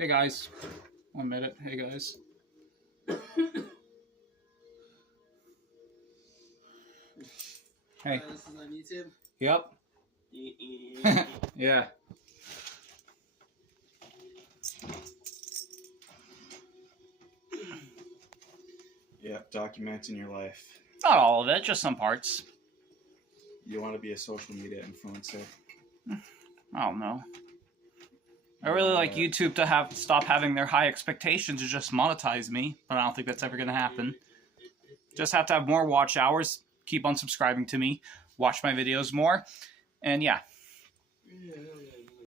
Hey guys. 1 minute. Hey guys. Hey. This is on YouTube? Yep. Yeah. Yeah, documenting your life. Not all of it, just some parts. You want to be a social media influencer. I don't know. I really like YouTube to stop having their high expectations to just monetize me, but I don't think that's ever going to happen. Just have to have more watch hours, keep on subscribing to me, watch my videos more, and yeah.